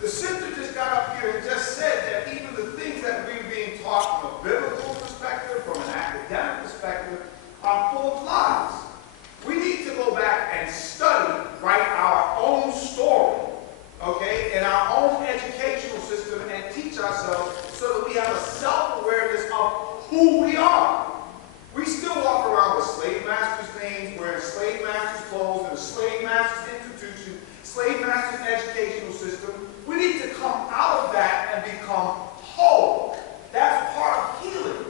The sister just got up here and just said that even the things that we're being taught from a biblical perspective, from an academic perspective, are full of lies. We need to go back and study, write our own story, okay, in our own educational system and teach ourselves so that we have a self-awareness of who we are. We still walk around with slave masters' names, wearing slave masters' clothes, in a slave master's institution, slave master's educational system. We need to come out of that and become whole. That's part of healing.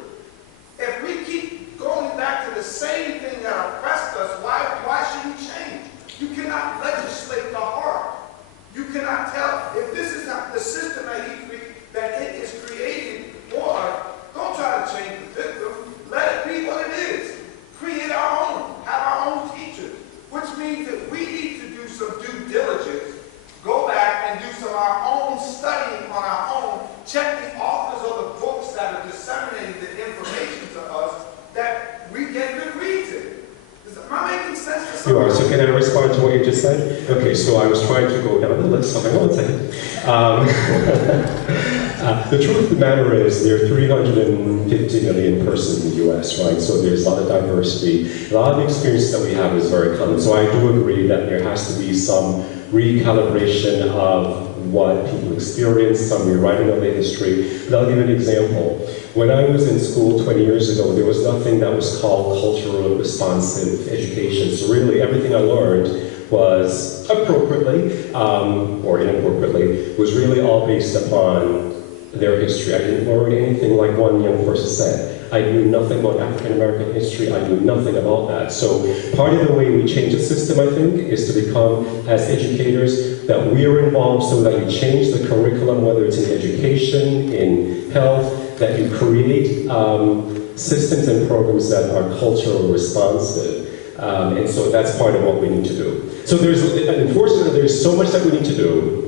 If we keep going back to the same thing that oppressed us, why should we change? You cannot legislate the heart. You cannot tell if this is not the system that it is created for. Don't try to change the victim. Let it be what it is. Create our own. Have our own teachers. Which means that we need to do some due diligence. Go back and do some of our own studying on our own. Check the authors of the books that are disseminating the information to us that we get to read to. Am I making sense to you are. So can I respond to what you just said? Okay, so I was trying to go down the list. So hang on 1 second. The truth of the matter is there are 350 million persons in the U.S., right? So there's a lot of diversity. A lot of the experiences that we have is very common. So I do agree that there has to be some recalibration of what people experience, some rewriting of the history. But I'll give you an example. When I was in school 20 years ago, there was nothing that was called cultural responsive education. So really everything I learned was appropriately or inappropriately, was really all based upon their history. I didn't learn anything like one young person said. I knew nothing about African American history. I knew nothing about that. So part of the way we change the system, I think, is to become, as educators, that we are involved so that you change the curriculum, whether it's in education, in health, that you create systems and programs that are culturally responsive. And so that's part of what we need to do. So unfortunately, there's so much that we need to do.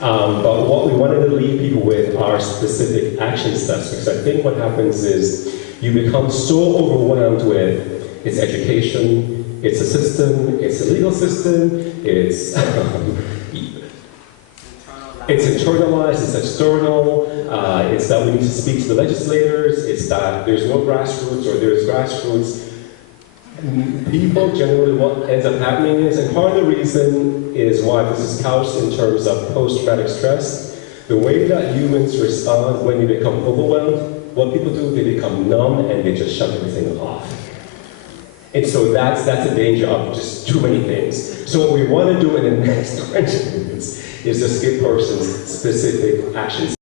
But what we wanted to leave people with are specific action steps, because I think what happens is you become so overwhelmed with it's education, it's a system, it's a legal system, it's internalized, it's external, it's that we need to speak to the legislators, it's that there's no grassroots or there's grassroots. People generally, what ends up happening is, and part of the reason is why this is couched in terms of post-traumatic stress, the way that humans respond when they become overwhelmed, what people do, they become numb and they just shut everything off. And so that's a danger of just too many things. So what we want to do in the next 20 minutes is just give persons specific actions.